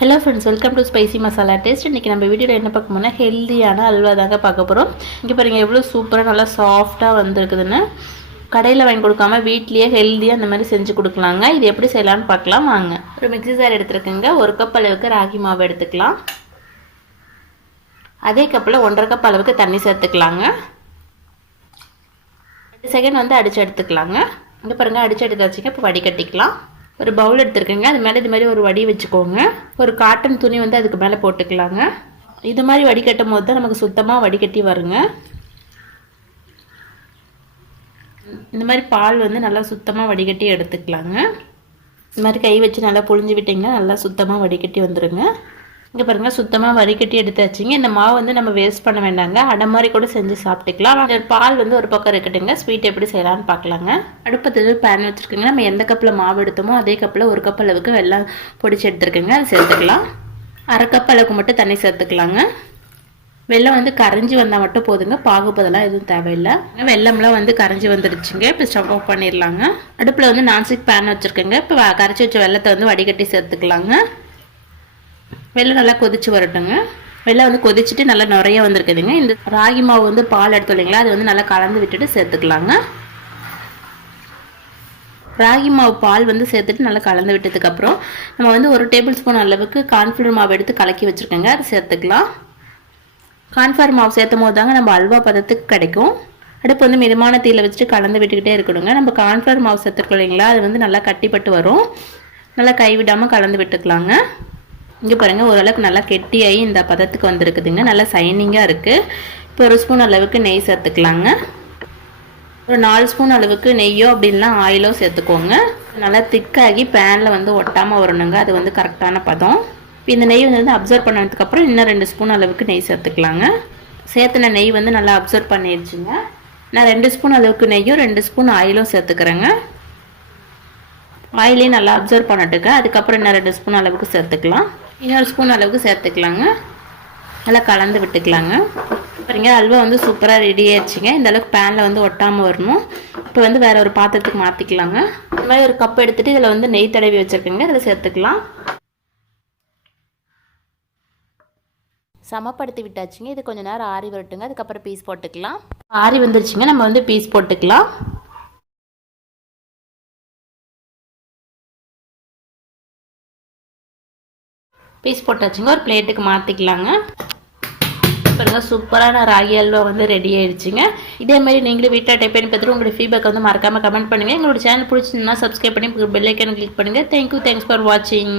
Hello friends, welcome to spicy masala taste. இன்றைக்கி நம்ம வீடியோவில் என்ன பார்க்க போனால் ஹெல்த்தியான அல்வா தாங்க பார்க்க போகிறோம். இங்கே பாருங்கள் எவ்வளோ சூப்பராக நல்லா சாஃப்டாக வந்துருக்குதுன்னு. கடையில் வாங்கி கொடுக்காம வீட்லேயே ஹெல்த்தியாக அந்த மாதிரி செஞ்சு கொடுக்கலாங்க. இது எப்படி செய்யலான்னு பார்க்கலாம் வாங்க. ஒரு மிக்ஸி ஜார் எடுத்துருக்குங்க. 1 கப் அளவுக்கு ராகி மாவு எடுத்துக்கலாம். அதே கப்பில் 1.5 கப் அளவுக்கு தண்ணி சேர்த்துக்கலாங்க. 2 செகண்ட் வந்து அடித்து எடுத்துக்கலாங்க. இங்கே பாருங்கள் அடித்து எடுத்து வச்சுங்க. இப்போ வடிகட்டிக்கலாம். ஒரு பவுல் எடுத்துருக்கேங்க. அது மேலே இது மாதிரி ஒரு வடி வச்சுக்கோங்க. ஒரு காட்டன் துணி வந்து அதுக்கு மேலே போட்டுக்கலாங்க. இது மாதிரி வடிகட்டும் போது தான் நமக்கு சுத்தமாக வடிகட்டி வருங்க. இந்த மாதிரி பால் வந்து நல்லா சுத்தமாக வடிகட்டி எடுத்துக்கலாங்க. இந்த மாதிரி கை வச்சு நல்லா புழிஞ்சு விட்டிங்கன்னா நல்லா சுத்தமாக வடிகட்டி வந்துடுங்க. இங்கே பாருங்கள் சுத்தமாக வடிகட்டி எடுத்தாச்சுங்க. இந்த மாவு வந்து நம்ம வேஸ்ட் பண்ண வேண்டாங்க. அடை மாதிரி கூட செஞ்சு சாப்பிட்டுக்கலாம். பால் வந்து ஒரு பக்கம் இருக்கட்டுங்க. ஸ்வீட் எப்படி செய்யலான்னு பார்க்கலாங்க. அடுப்பத்தில் பேன் வச்சுருக்கோங்க. நம்ம எந்த கப்பில் மாவு எடுத்தோமோ அதே கப்பில் 1 கப் அளவுக்கு வெல்லம் பொடிச்சு எடுத்துருக்கோங்க. அது சேர்த்துக்கலாம். 1/2 கப் அளவுக்கு மட்டும் தண்ணி சேர்த்துக்கலாங்க. வெல்லம் வந்து கரைஞ்சி வந்தால் மட்டும் போதுங்க. பாகுபதெல்லாம் எதுவும் தேவையில்லை. வெல்லம்லாம் வந்து கரைஞ்சி வந்துடுச்சுங்க. இப்போ ஸ்டவ் ஆஃப் பண்ணிடலாங்க. அடுப்பில் வந்து நான்ஸ்டிக் பேன் வச்சுருக்கேங்க. இப்போ கரைச்சி வச்ச வெல்லத்தை வந்து வடிகட்டி சேர்த்துக்கலாங்க. வெல்லம் நல்லா கொதிச்சு வரட்டுங்க. வெல்லம் வந்து கொதிச்சுட்டு நல்லா நிறைய வந்துருக்குதுங்க. இந்த ராகி மாவு வந்து பால் எடுத்து இல்லைங்களா, அது வந்து நல்லா கலந்து விட்டுட்டு சேர்த்துக்கலாங்க. ராகி மாவு பால் வந்து சேர்த்துட்டு நல்லா கலந்து விட்டதுக்கப்புறம் நம்ம வந்து 1 டேபிள் ஸ்பூன் அளவுக்கு கார்ன்ஃப்ளவர் மாவு எடுத்து கலக்கி வச்சுருக்கோங்க. அது சேர்த்துக்கலாம். கார்ன்ஃப்ளவர் மாவு சேர்த்தும் போது தாங்க நம்ம அல்வா பதத்துக்கு கிடைக்கும். அடுப்பு வந்து மிதமான தீயில் வச்சுட்டு கலந்து விட்டுக்கிட்டே இருக்கணுங்க. நம்ம கார்ன்ஃப்ளவர் மாவு சேர்த்துருக்கோம் இல்லைங்களா, அது வந்து நல்லா கட்டிப்பட்டு வரும். நல்லா கைவிடாமல் கலந்து விட்டுக்கலாங்க. இங்கே பாருங்கள் ஓரளவுக்கு நல்லா கெட்டியாகி இந்த பதத்துக்கு வந்துருக்குதுங்க. நல்லா சைனிங்காக இருக்குது. இப்போ 1 ஸ்பூன் அளவுக்கு நெய் சேர்த்துக்கலாங்க. ஒரு 4 ஸ்பூன் அளவுக்கு நெய்யோ அப்படின்னா ஆயிலோ சேர்த்துக்கோங்க. நல்லா திக்காகி பேனில் வந்து ஒட்டாமல் வரணுங்க. அது வந்து கரெக்டான பதம். இப்போ இந்த நெய் வந்து அப்சர்வ் பண்ணதுக்கப்புறம் இன்னும் 2 ஸ்பூன் அளவுக்கு நெய் சேர்த்துக்கலாங்க. சேர்த்துன நெய் வந்து நல்லா அப்சர்வ் பண்ணிடுச்சுங்க. நான் 2 ஸ்பூன் அளவுக்கு நெய்யும் 2 ஸ்பூன் ஆயிலும் சேர்த்துக்கிறேங்க. ஆயிலையும் நல்லா அப்சர்வ் பண்ணிட்டுங்க. அதுக்கப்புறம் இன்னும் 2 ஸ்பூன் அளவுக்கு சேர்த்துக்கலாம். இன்னொரு ஸ்பூன் அளவுக்கு சேர்த்துக்கலாங்க. நல்லா கலந்து விட்டுக்கலாங்க. பாருங்க அல்வா வந்து சூப்பராக ரெடி ஆயிடுச்சுங்க. இந்த அளவுக்கு பேனில் வந்து ஒட்டாமல் வரணும். இப்போ வந்து வேறு ஒரு பாத்திரத்துக்கு மாற்றிக்கலாங்க. இந்த மாதிரி ஒரு கப் எடுத்துகிட்டு இதில் வந்து நெய் தடவி வச்சுருக்கேங்க. இதில் சேர்த்துக்கலாம். சமப்படுத்தி விட்டாச்சுங்க. இது கொஞ்சம் நேரம் ஆறி வரட்டுங்க. அதுக்கப்புறம் பீஸ் போட்டுக்கலாம். ஆறி வந்துருச்சுங்க. நம்ம வந்து பீஸ் போட்டுக்கலாம். பீஸ் போட்டாச்சுங்க. ஒரு பிளேட்டுக்கு மாற்றிக்கலாங்க. பாருங்கள் சூப்பரான ராகி அல்வா வந்து ரெடி ஆயிடுச்சுங்க. இதேமாதிரி நீங்களும் வீட்டில் டைப் பண்ணி பார்த்துட்டு உங்களுடைய ஃபீட்பேக் வந்து மறக்காமல் கமெண்ட் பண்ணுங்கள். எங்களோட சேனல் பிடிச்சிருந்தா சப்ஸ்கிரைப் பண்ணி பெல் ஐக்கானை கிளிக் பண்ணுங்கள். தேங்க்யூ. தேங்க்ஸ் ஃபார் வாட்சிங்.